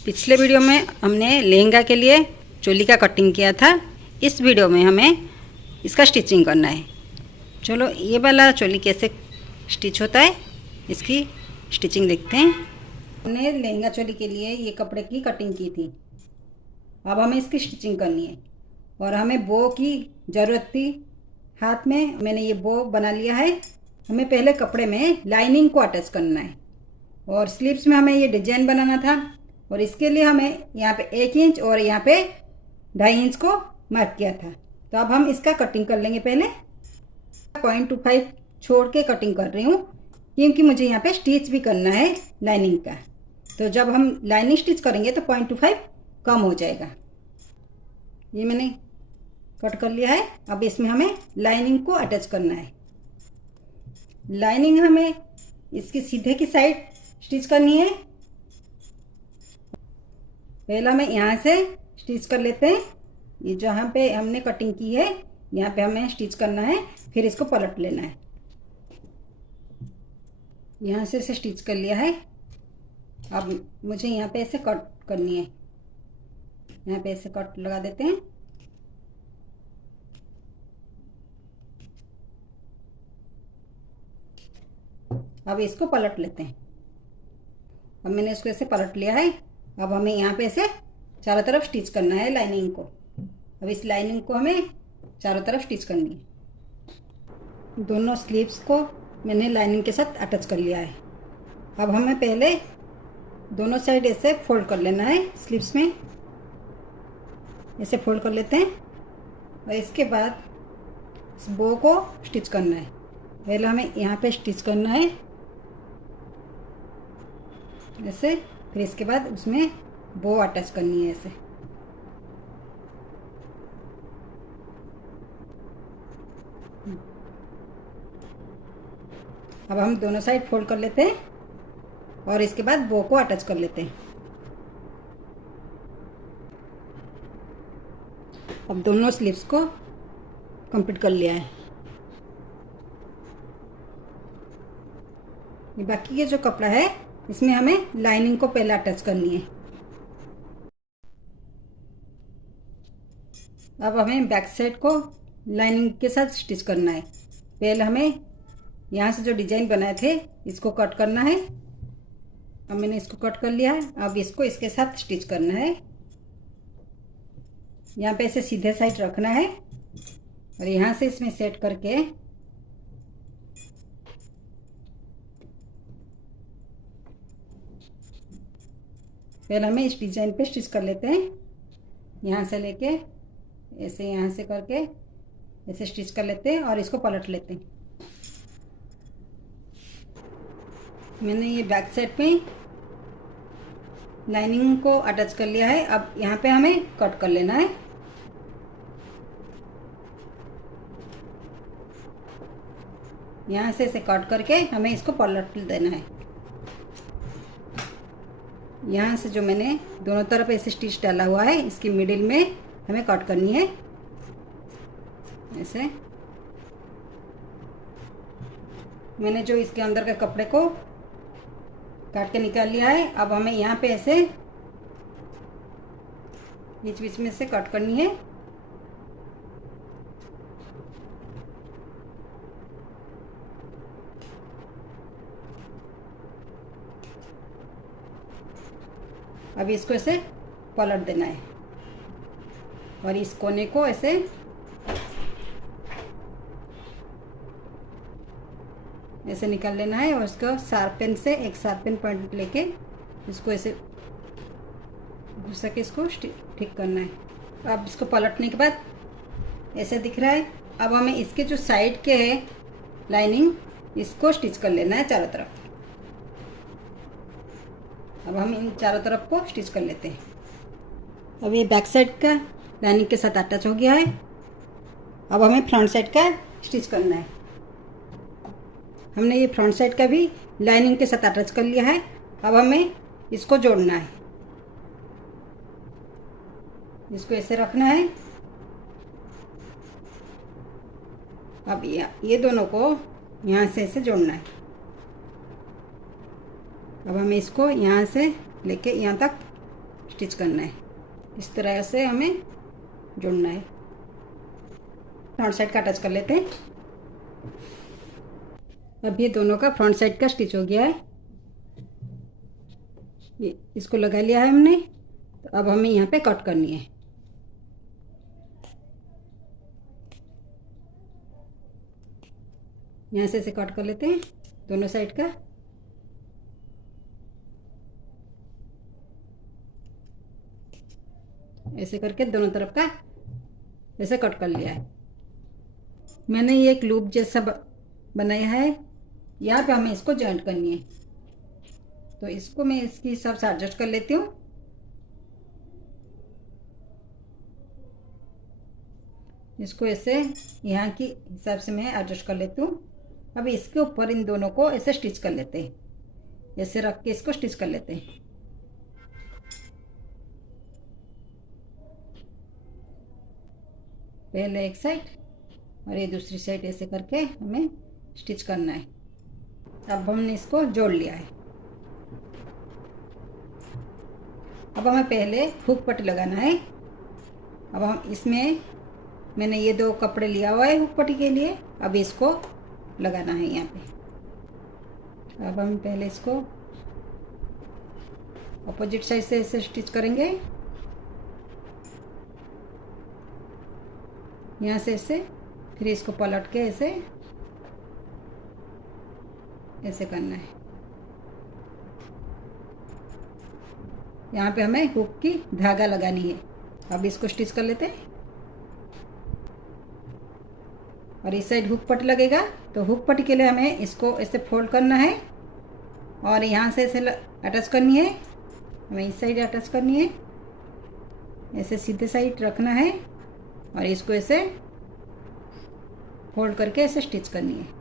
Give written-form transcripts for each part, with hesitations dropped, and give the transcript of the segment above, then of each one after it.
पिछले वीडियो में हमने लहंगा के लिए चोली का कटिंग किया था। इस वीडियो में हमें इसका स्टिचिंग करना है। चलो ये वाला चोली कैसे स्टिच होता है इसकी स्टिचिंग देखते हैं। हमने लहंगा चोली के लिए ये कपड़े की कटिंग की थी। अब हमें इसकी स्टिचिंग करनी है और हमें बो की ज़रूरत थी। हाथ में मैंने ये बो बना लिया है। हमें पहले कपड़े में लाइनिंग को अटैच करना है और स्लीव्स में हमें ये डिजाइन बनाना था और इसके लिए हमें यहाँ पे 1 इंच और यहाँ पे 2.5 इंच को मार्क किया था। तो अब हम इसका कटिंग कर लेंगे। पहले 0.25 छोड़ के कटिंग कर रही हूँ क्योंकि मुझे यहाँ पे स्टिच भी करना है लाइनिंग का। तो जब हम लाइनिंग स्टिच करेंगे तो 0.25 कम हो जाएगा। ये मैंने कट कर लिया है। अब इसमें हमें लाइनिंग को अटैच करना है। लाइनिंग हमें इसकी सीधे की साइड स्टिच करनी है। पहला हमें यहाँ से स्टिच कर लेते हैं। ये जहाँ पे हमने कटिंग की है यहाँ पे हमें स्टिच करना है, फिर इसको पलट लेना है। यहाँ से इसे स्टिच कर लिया है। अब मुझे यहाँ पे ऐसे कट करनी है। यहाँ पे ऐसे कट लगा देते हैं। अब इसको पलट लेते हैं। अब मैंने इसको ऐसे पलट लिया है। अब हमें यहाँ पे ऐसे चारों तरफ स्टिच करना है लाइनिंग को। अब इस लाइनिंग को हमें चारों तरफ स्टिच करनी है। दोनों स्लीव्स को मैंने लाइनिंग के साथ अटैच कर लिया है। अब हमें पहले दोनों साइड ऐसे फोल्ड कर लेना है। स्लीव्स में ऐसे फोल्ड कर लेते हैं और इसके बाद इस बो को स्टिच करना है। पहले हमें यहाँ पे स्टिच करना है ऐसे, फिर इसके बाद उसमें बो अटैच करनी है ऐसे। अब हम दोनों साइड फोल्ड कर लेते हैं और इसके बाद बो को अटैच कर लेते हैं। अब दोनों स्लीव्स को कंप्लीट कर लिया है। ये बाकी ये जो कपड़ा है इसमें हमें लाइनिंग को पहले अटैच करनी है। अब हमें बैक साइड को लाइनिंग के साथ स्टिच करना है। पहले हमें यहाँ से जो डिजाइन बनाए थे इसको कट करना है। अब मैंने इसको कट कर लिया है। अब इसको इसके साथ स्टिच करना है। यहाँ पे ऐसे सीधे साइड रखना है और यहाँ से इसमें सेट करके पहले हमें इस डिजाइन पे स्टिच कर लेते हैं। यहाँ से लेके ऐसे यहाँ से करके ऐसे स्टिच कर लेते हैं और इसको पलट लेते हैं। मैंने ये बैक साइड पे लाइनिंग को अटैच कर लिया है। अब यहाँ पे हमें कट कर लेना है। यहाँ से ऐसे कट करके हमें इसको पलट देना है। यहाँ से जो मैंने दोनों तरफ ऐसे स्टिच डाला हुआ है इसकी मिडिल में हमें कट करनी है ऐसे। मैंने जो इसके अंदर के कपड़े को काट के निकाल लिया है। अब हमें यहाँ पे ऐसे बीच बीच में से कट करनी है। अब इसको ऐसे पलट देना है और इस कोने को ऐसे ऐसे निकाल लेना है और उसको शार्पन से एक शार्पन पॉइंट लेके इसको ऐसे घुसा के इसको ठीक करना है। अब इसको पलटने के बाद ऐसे दिख रहा है। अब हमें इसके जो साइड के है लाइनिंग इसको स्टिच कर लेना है चारों तरफ। अब हम इन चारों तरफ को स्टिच कर लेते हैं। अब ये बैक साइड का लाइनिंग के साथ अटैच हो गया है। अब हमें फ्रंट साइड का स्टिच करना है। हमने ये फ्रंट साइड का भी लाइनिंग के साथ अटैच कर लिया है। अब हमें इसको जोड़ना है। इसको ऐसे रखना है। अब ये दोनों को यहाँ से ऐसे जोड़ना है। अब हमें इसको यहाँ से लेके यहाँ तक स्टिच करना है। इस तरह से हमें जोड़ना है। फ्रंट साइड का अटैच कर लेते हैं। अब ये दोनों का फ्रंट साइड का स्टिच हो गया है। ये इसको लगा लिया है हमने। तो अब हमें यहाँ पे कट करनी है। यहाँ से ऐसे कट कर लेते हैं दोनों साइड का। ऐसे करके दोनों तरफ का ऐसे कट कर लिया है। मैंने ये एक लूप जैसा बनाया है। यहाँ पे हमें इसको जॉइंट करनी है। तो इसको मैं इसके हिसाब से एडजस्ट कर लेती हूँ। इसको ऐसे यहाँ की हिसाब से मैं एडजस्ट कर लेती हूँ। अब इसके ऊपर इन दोनों को ऐसे स्टिच कर लेते हैं। ऐसे रख के इसको स्टिच कर लेते हैं। पहले एक साइड और ये दूसरी साइड ऐसे करके हमें स्टिच करना है। अब हमने इसको जोड़ लिया है। अब हमें पहले हुक पट्टी लगाना है। अब हम इसमें मैंने ये 2 कपड़े लिया हुआ है हुक पट्टी के लिए। अब इसको लगाना है यहाँ पे। अब हम पहले इसको अपोजिट साइड से ऐसे स्टिच करेंगे। यहाँ से ऐसे, फिर इसको पलट के ऐसे ऐसे करना है। यहाँ पे हमें हुक की धागा लगानी है। अब इसको स्टिच कर लेते हैं। और इस साइड हुक पट्टी लगेगा। तो हुक पट्टी के लिए हमें इसको ऐसे फोल्ड करना है और यहाँ से ऐसे अटैच करनी है। हमें इस साइड अटैच करनी है। ऐसे सीधे साइड रखना है और इसको ऐसे फोल्ड करके ऐसे स्टिच करनी है।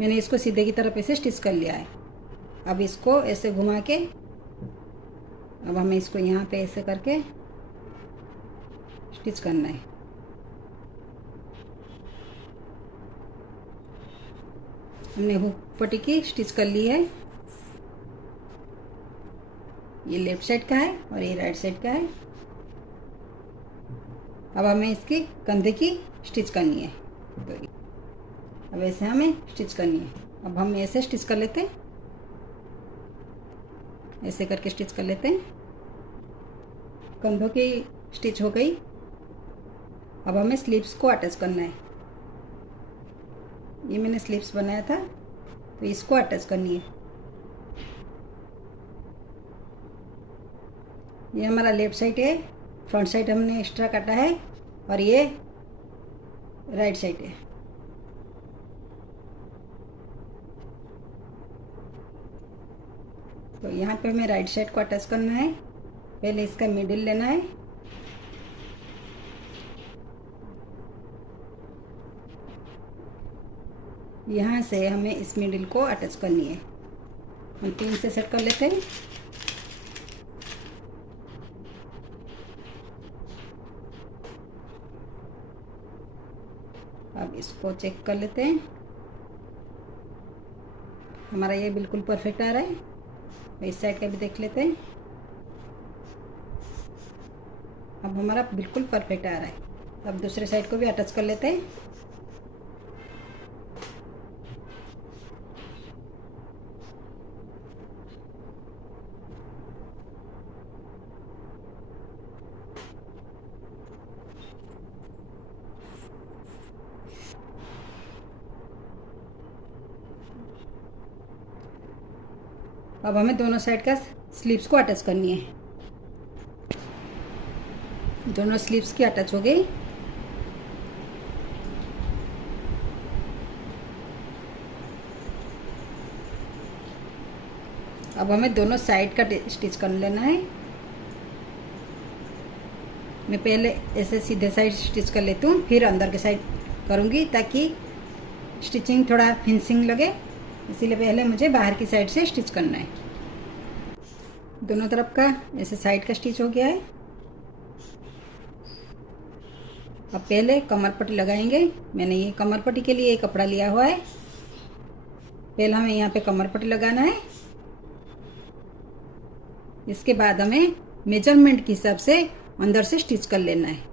मैंने इसको सीधे की तरफ ऐसे स्टिच कर लिया है। अब इसको ऐसे घुमा के अब हमें इसको यहाँ पे ऐसे करके स्टिच करना है। हमने हुक पट्टी की स्टिच कर ली है। ये लेफ्ट साइड का है और ये राइट साइड का है। अब हमें इसकी कंधे की स्टिच करनी है। तो अब ऐसे हमें स्टिच करनी है। अब हम ऐसे स्टिच कर लेते हैं। ऐसे करके स्टिच कर लेते हैं। कंधों की स्टिच हो गई। अब हमें स्लीव्स को अटैच करना है। ये मैंने स्लीव्स बनाया था तो इसको अटैच करनी है। ये हमारा लेफ्ट साइड है। फ्रंट साइड हमने एक्स्ट्रा काटा है और ये राइट साइड है। तो यहाँ पे हमें राइट साइड को अटैच करना है। पहले इसका मिडिल लेना है। यहाँ से हमें इस मिडिल को अटैच करनी है। हम 3 से सेट कर लेते हैं। अब इसको चेक कर लेते हैं। हमारा ये बिल्कुल परफेक्ट आ रहा है। इस साइड का भी देख लेते हैं। अब हमारा बिल्कुल परफेक्ट आ रहा है। अब दूसरे साइड को भी अटैच कर लेते हैं। अब हमें दोनों साइड का स्लीव्स को अटैच करनी है। दोनों स्लीव्स की अटैच हो गई। अब हमें दोनों साइड का स्टिच कर लेना है। मैं पहले ऐसे सीधे साइड स्टिच कर लेती हूँ, फिर अंदर के साइड करूँगी ताकि स्टिचिंग थोड़ा फिनिशिंग लगे। इसीलिए पहले मुझे बाहर की साइड से स्टिच करना है। दोनों तरफ का ऐसे साइड का स्टिच हो गया है। अब पहले कमर पट्टी लगाएंगे। मैंने ये कमर पट्टी के लिए एक कपड़ा लिया हुआ है। पहले हमें यहाँ पे कमर पट्टी लगाना है। इसके बाद हमें मेजरमेंट के हिसाब से अंदर से स्टिच कर लेना है।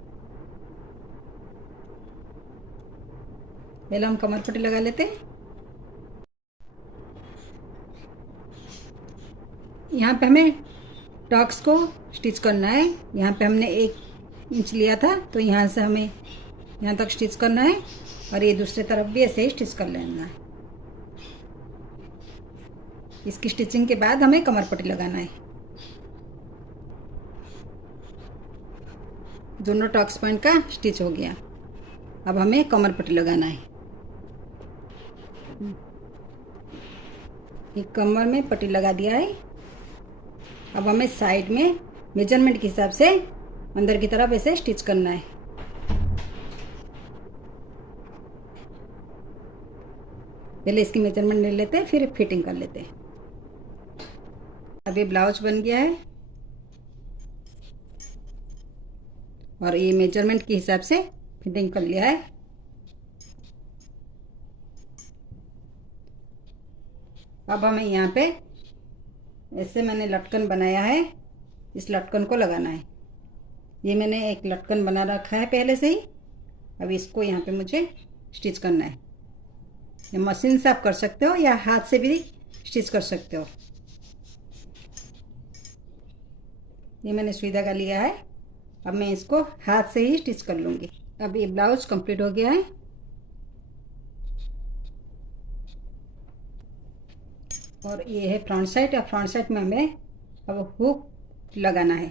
पहले हम कमर पट्टी लगा लेते हैं। यहाँ पे हमें टक्स को स्टिच करना है। यहाँ पे हमने 1 इंच लिया था, तो यहाँ से हमें यहाँ तक स्टिच करना है और ये दूसरी तरफ भी ऐसे ही स्टिच कर लेना है। इसकी स्टिचिंग के बाद हमें कमर पट्टी लगाना है। दोनों टक्स पॉइंट का स्टिच हो गया। अब हमें कमर पट्टी लगाना है। एक कमर में पट्टी लगा दिया है। अब हमें साइड में मेजरमेंट के हिसाब से अंदर की तरफ ऐसे स्टिच करना है। पहले इसकी मेजरमेंट ले लेते हैं, फिर फिटिंग कर लेते हैं। अब ये ब्लाउज बन गया है और ये मेजरमेंट के हिसाब से फिटिंग कर लिया है। अब हमें यहाँ पे ऐसे मैंने लटकन बनाया है, इस लटकन को लगाना है। ये मैंने एक लटकन बना रखा है पहले से ही। अब इसको यहाँ पे मुझे स्टिच करना है। ये मशीन से आप कर सकते हो या हाथ से भी स्टिच कर सकते हो। ये मैंने सुई धागा लिया है। अब मैं इसको हाथ से ही स्टिच कर लूँगी। अब ये ब्लाउज कंप्लीट हो गया है। और ये है फ्रंट साइड। और फ्रंट साइड में हमें अब हुक लगाना है।